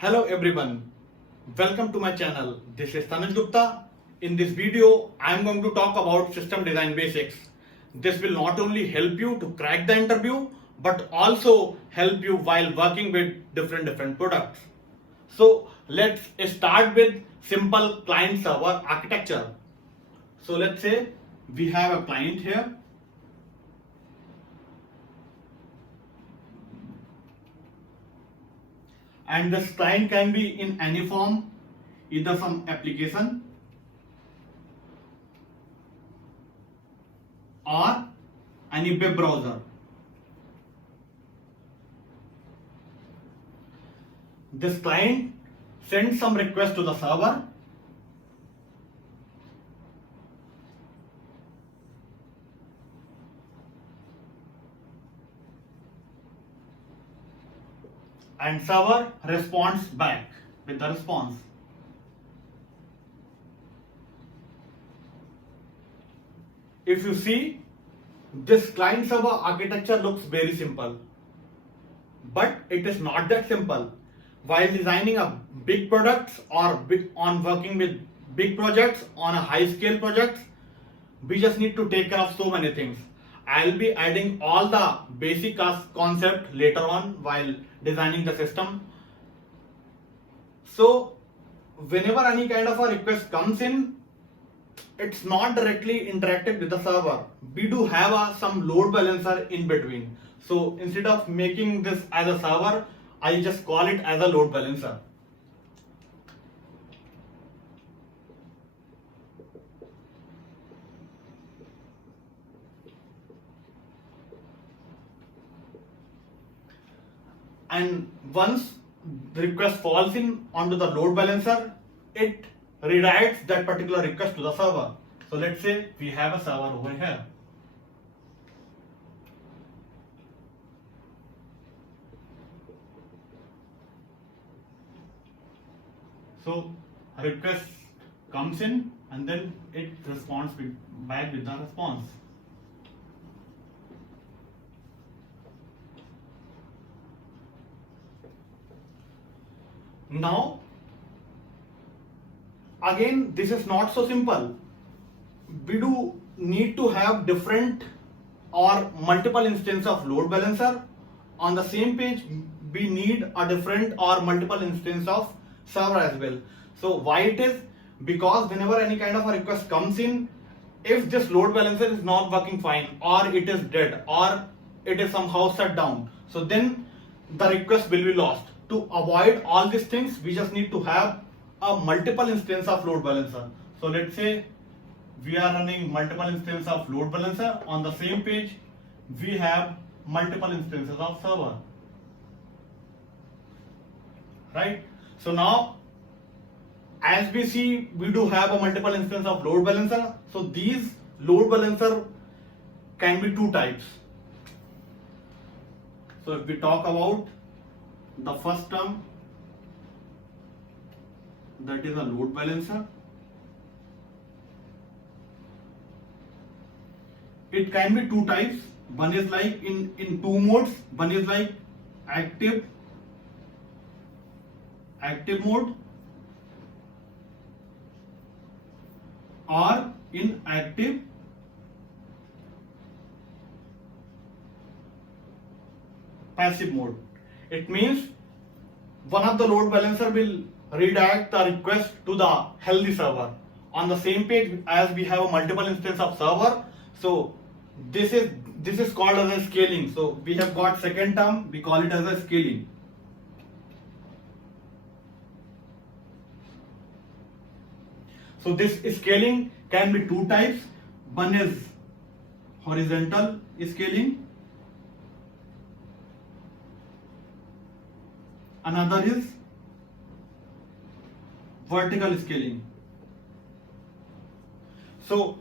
Hello everyone, welcome to my channel. This is Tanuj Gupta. In this video, I am going to talk about system design basics. This will not only help you to crack the interview, but also help you while working with different products. So let's start with simple client server architecture. So let's say we have a client here. And this client can be in any form, either some application or any web browser. This client sends some request to the server and server responds back with the response. If you see, this client server architecture looks very simple, but it is not that simple. While designing a big products or working with big projects on a high scale projects, we just need to take care of so many things. I'll be adding all the basic concept later on while designing the system. So whenever any kind of a request comes in, it's not directly interacted with the server. We do have some load balancer in between. So instead of making this as a server, I just call it as a load balancer. And once the request falls in onto the load balancer, it redirects that particular request to the server. So let's say we have a server over here. So a request comes in and then it responds back with the response. Now, again, this is not so simple. We do need to have different or multiple instances of load balancer. On the same page, we need a different or multiple instance of server as well. So why it is? Because whenever any kind of a request comes in, if this load balancer is not working fine, or it is dead, or it is somehow shut down, so then the request will be lost. To avoid all these things, we just need to have a multiple instance of load balancer. So let's say we are running multiple instances of load balancer. On the same page, we have multiple instances of server. Right? So now, as we see, we do have a multiple instance of load balancer. So these load balancer can be two types. So if we talk about the first term, that is a load balancer. It can be two types. One is like in two modes. One is like active mode or inactive passive mode. It means one of the load balancer will redirect the request to the healthy server. On the same page, as we have a multiple instance of server, so this is called as a scaling. So we have got second term, we call it as a scaling. So this scaling can be two types. One is horizontal scaling. Another is vertical scaling. So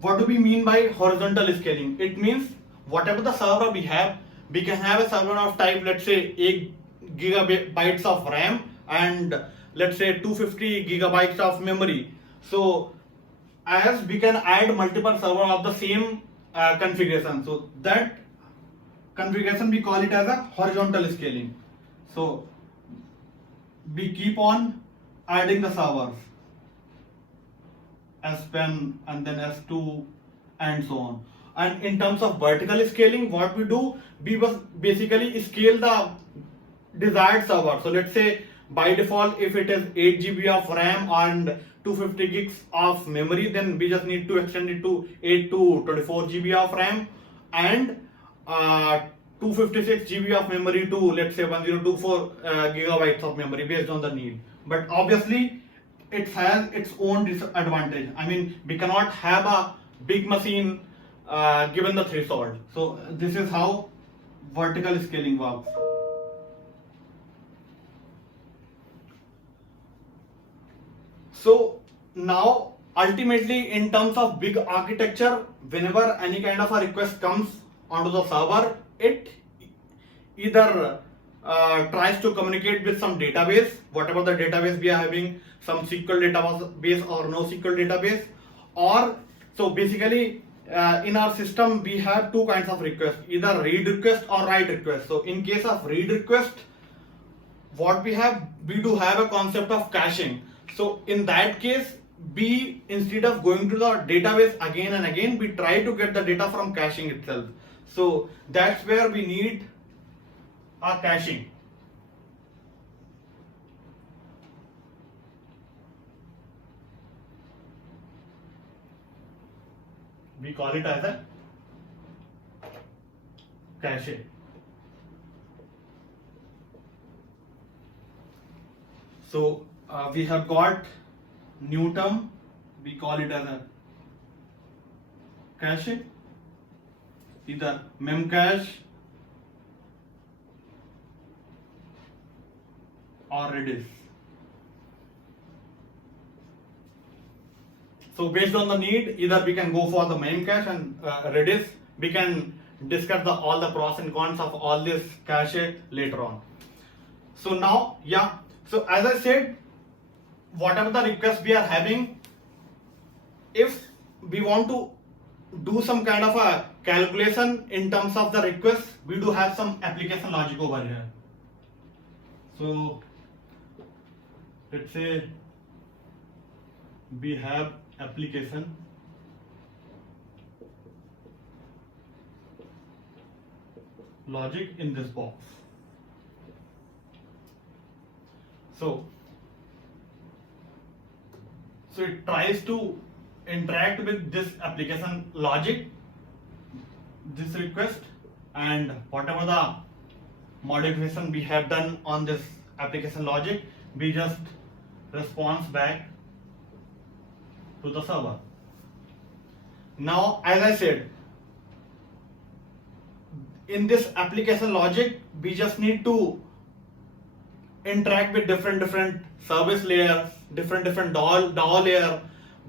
what do we mean by horizontal scaling? It means whatever the server we can have a server of type, let's say 8 gigabytes of RAM and let's say 250 gigabytes of memory. So as we can add multiple server of the same configuration, so that configuration we call it as a horizontal scaling. So we keep on adding the servers, S1 and then S2 and so on. And in terms of vertical scaling, what we do, we basically scale the desired server. So let's say by default, if it is 8 GB of RAM and 250 gigs of memory, then we just need to extend it to 8 to 24 GB of RAM and 256 GB of memory to, let's say, 1024 gigabytes of memory based on the need. But obviously it has its own disadvantage. I mean, we cannot have a big machine given the threshold. So this is how vertical scaling works. So now ultimately, in terms of big architecture, whenever any kind of a request comes onto the server, it either tries to communicate with some database, whatever the database we are having, some SQL database or NoSQL database, or so basically in our system we have two kinds of requests, either read request or write request. So in case of read request, what we do have a concept of caching. So in that case, we, instead of going to the database again and again, we try to get the data from caching itself. So that's where we need a caching. We call it as a cache. So we have got new term, we call it as a cache, either memcache or Redis. So based on the need, either we can go for the memcache and Redis. We can discuss all the pros and cons of all this cache later on. So now, yeah. So as I said, whatever the request we are having, if we want to do some kind of a calculation in terms of the request, we do have some application logic over here. So let's say we have application logic in this box. So it tries to interact with this application logic, this request, and whatever the modification we have done on this application logic, we just response back to the server. Now, as I said, in this application logic, we just need to interact with different service layers, different DAO layer.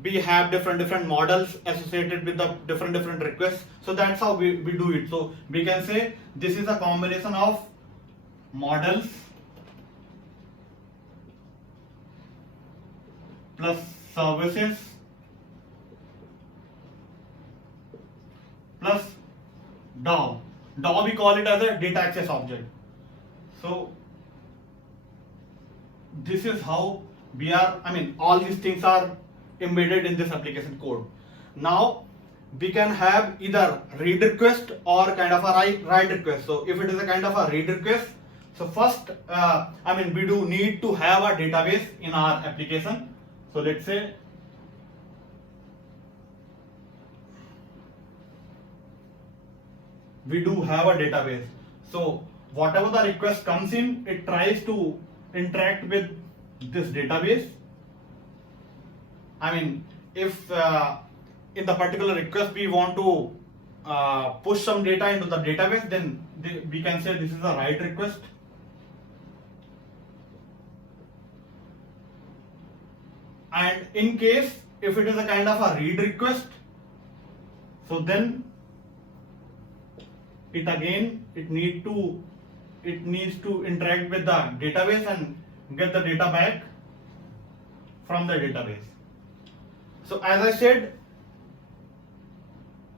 We have different models associated with the different requests. So that's how we do it. So we can say this is a combination of models plus services plus DAO. DAO we call it as a data access object. So this is how we are, I mean, all these things are embedded in this application code. Now we can have either read request or kind of a write request. So if it is a kind of a read request, so first, I mean, we do need to have a database in our application. So let's say we do have a database. So whatever the request comes in, it tries to interact with this database. I mean, if in the particular request we want to push some data into the database, then we can say this is a write request. And in case if it is a kind of a read request, so then it needs to interact with the database and get the data back from the database. So as I said,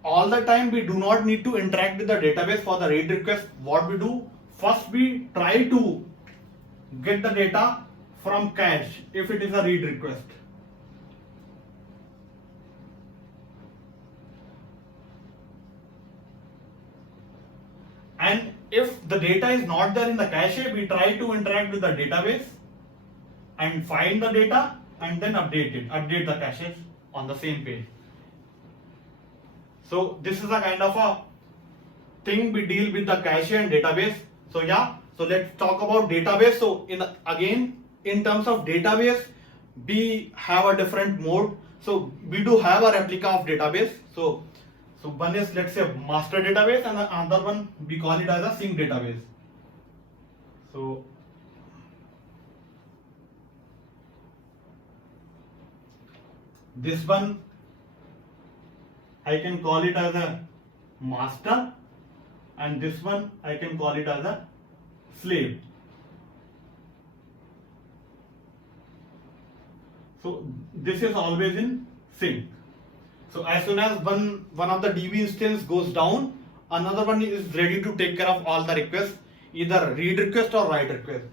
all the time we do not need to interact with the database for the read request. What we do, first we try to get the data from cache if it is a read request. And if the data is not there in the cache, we try to interact with the database and find the data and then update the caches on the same page. So this is a kind of a thing we deal with the cache and database. So yeah, so let's talk about database. So in terms of database, we have a different mode. So we do have a replica of database. So one is, let's say, master database, and the other one we call it as a sync database. So this one I can call it as a master, and this one I can call it as a slave. So this is always in sync. So as soon as one of the DB instance goes down, another one is ready to take care of all the requests, either read request or write request.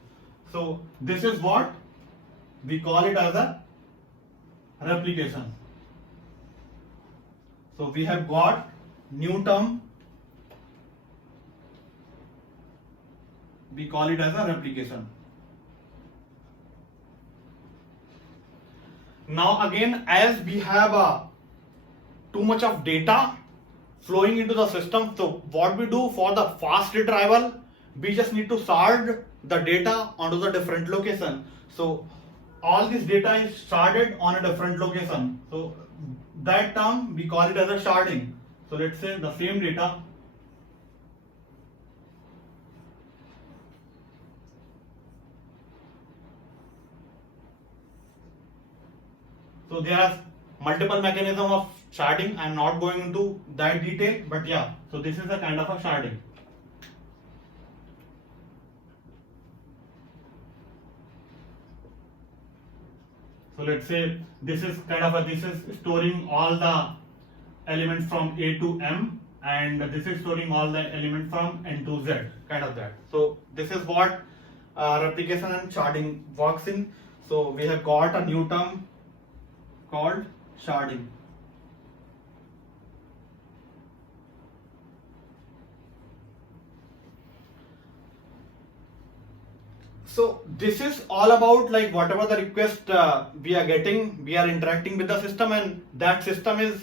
So this is what we call it as a replication. So we have got new term, we call it as a replication. Now again, as we have too much of data flowing into the system, so what we do for the fast retrieval, we just need to sort the data onto the different location. So all this data is sorted on a different location. So that term we call it as a sharding. So let's say the same data, so there are multiple mechanisms of sharding. I am not going into that detail, but yeah, so this is a kind of a sharding. So let's say this is storing all the elements from A to M, and this is storing all the elements from N to Z, kind of that. So this is what replication and sharding works in. So we have got a new term called sharding. So this is all about like whatever the request we are getting, we are interacting with the system, and that system is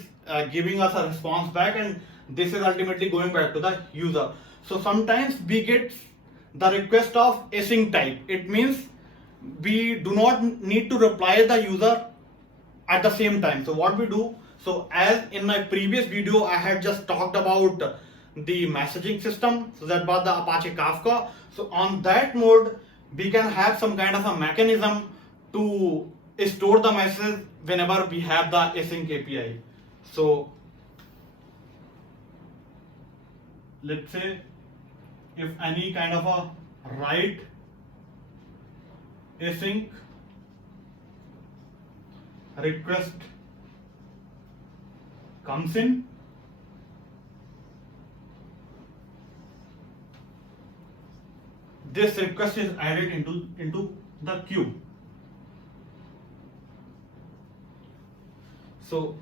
giving us a response back, and this is ultimately going back to the user. So sometimes we get the request of async type. It means we do not need to reply the user at the same time. So what we do, so as in my previous video I had just talked about the messaging system, so that was the Apache Kafka. So on that mode we can have some kind of a mechanism to store the message whenever we have the async API. So let's say if any kind of a write async request comes in, this request is added into the queue. So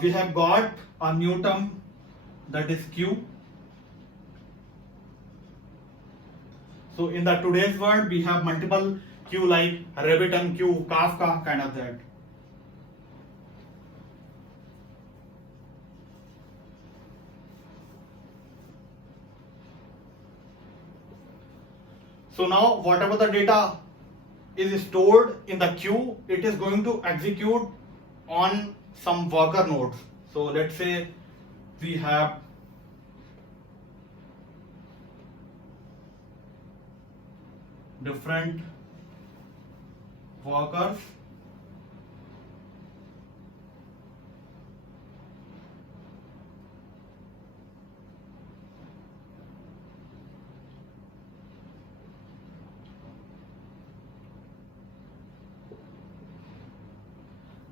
we have got a new term, that is queue. So in the today's world we have multiple queue like RabbitMQ, Kafka, kind of that. So now whatever the data is stored in the queue, it is going to execute on some worker nodes. So let's say we have different workers.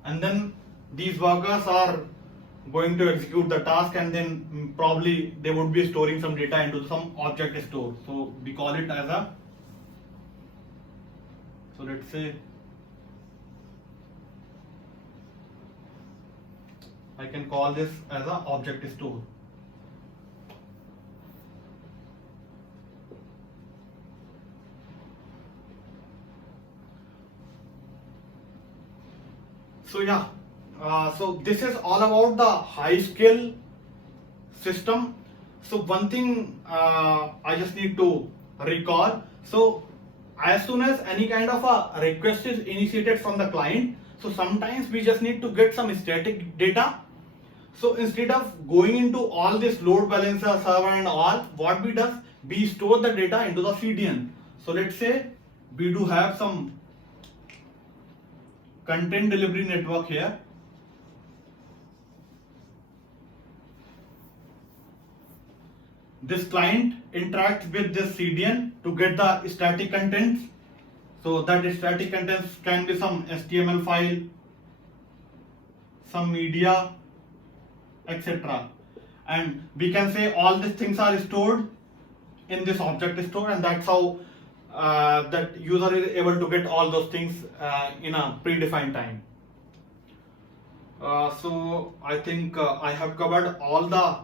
And then these workers are going to execute the task, and then probably they would be storing some data into some object store. So we call it as a let's say I can call this as a object store. So yeah, so this is all about the high scale system. So one thing I just need to recall. So as soon as any kind of a request is initiated from the client, so sometimes we just need to get some static data. So instead of going into all this load balancer server and all, what we does, we store the data into the CDN. So let's say we do have some content delivery network here. This client interacts with this CDN to get the static contents. So that static contents can be some HTML file, some media, etc. And we can say all these things are stored in this object store, and that's how that user is able to get all those things in a predefined time. So I think I have covered all the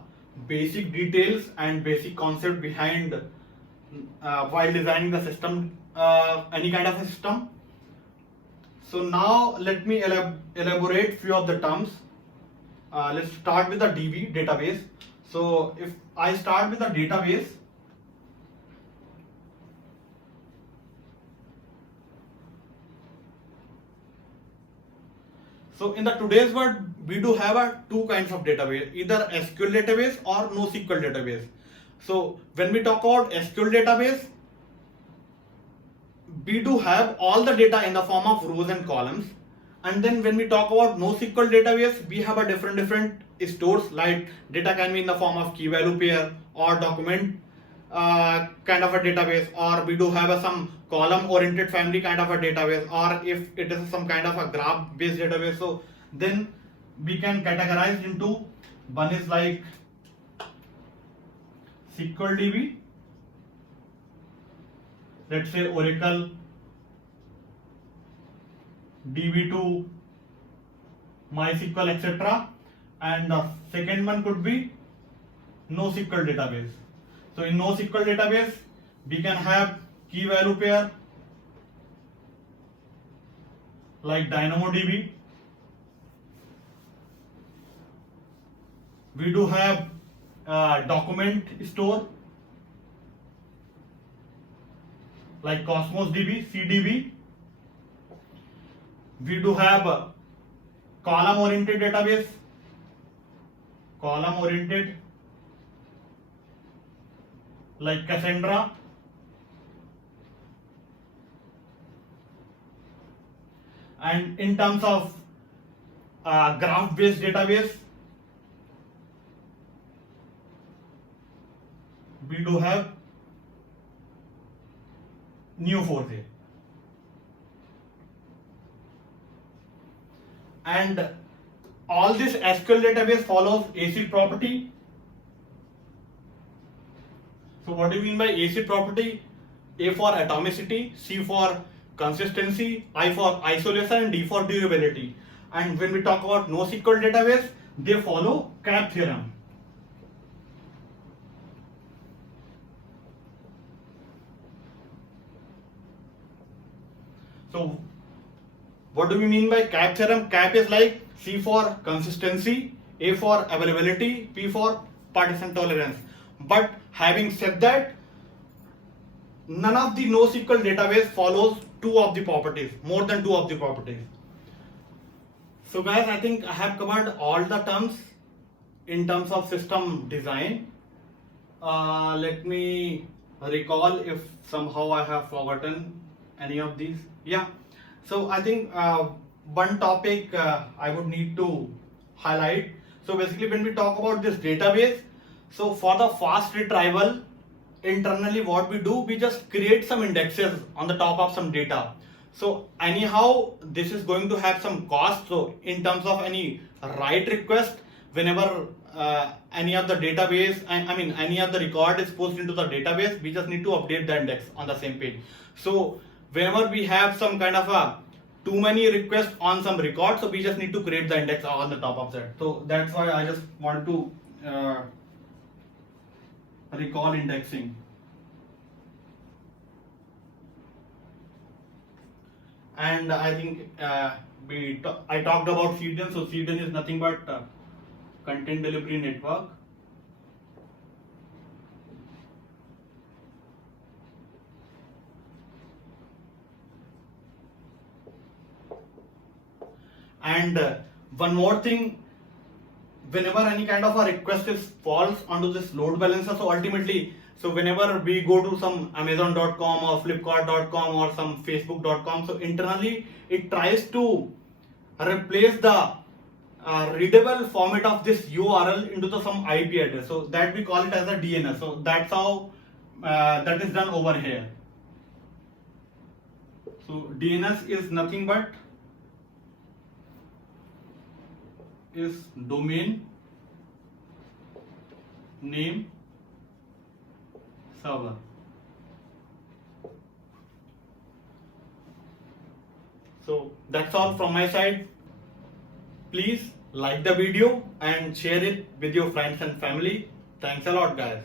basic details and basic concept behind while designing the system, any kind of a system. So now let me elaborate few of the terms. Let's start with the DB, database. So if I start with the database, so in the today's world, we do have two kinds of database, either SQL database or NoSQL database. So when we talk about SQL database, we do have all the data in the form of rows and columns. And then when we talk about NoSQL database, we have a different stores, like data can be in the form of key value pair or document kind of a database, or we do have some column oriented family kind of a database, or if it is some kind of a graph based database. So then we can categorize into, one is like SQL DB, let's say Oracle DB2, MySQL, etc. And the second one could be NoSQL database. So in NoSQL database, we can have key value pair like DynamoDB. We do have document store like Cosmos DB, CDB. We do have column oriented database, column oriented like Cassandra. And in terms of graph based database, we do have Neo4j. And all this SQL database follows ACID property. So what do you mean by ACID property? A for atomicity, C for consistency, I for isolation, and D for durability. And when we talk about NoSQL database, they follow CAP theorem. So what do we mean by CAP theorem? CAP is like C for consistency, A for availability, P for partition tolerance. But having said that, none of the NoSQL database follows two of the properties, more than two of the properties. So guys, I think I have covered all the terms in terms of system design. Let me recall if somehow I have forgotten any of these. Yeah. So I think one topic I would need to highlight. So basically when we talk about this database, so for the fast retrieval, internally what we do, we just create some indexes on the top of some data. So anyhow, this is going to have some cost. So in terms of any write request, whenever any of the database, any of the record is posted into the database, we just need to update the index on the same page. So whenever we have some kind of a too many requests on some record, so we just need to create the index on the top of that. So that's why I just want to recall indexing. And I think I talked about CDN. So CDN is nothing but content delivery network. And one more thing, whenever any kind of a request is falls onto this load balancer, so ultimately, so whenever we go to some Amazon.com or Flipkart.com or some Facebook.com, so internally it tries to replace the readable format of this URL into the some IP address. So that we call it as a DNS. So that's how that is done over here. So DNS is nothing but is domain name server. So that's all from my side. Please like the video and share it with your friends and family. Thanks a lot, guys.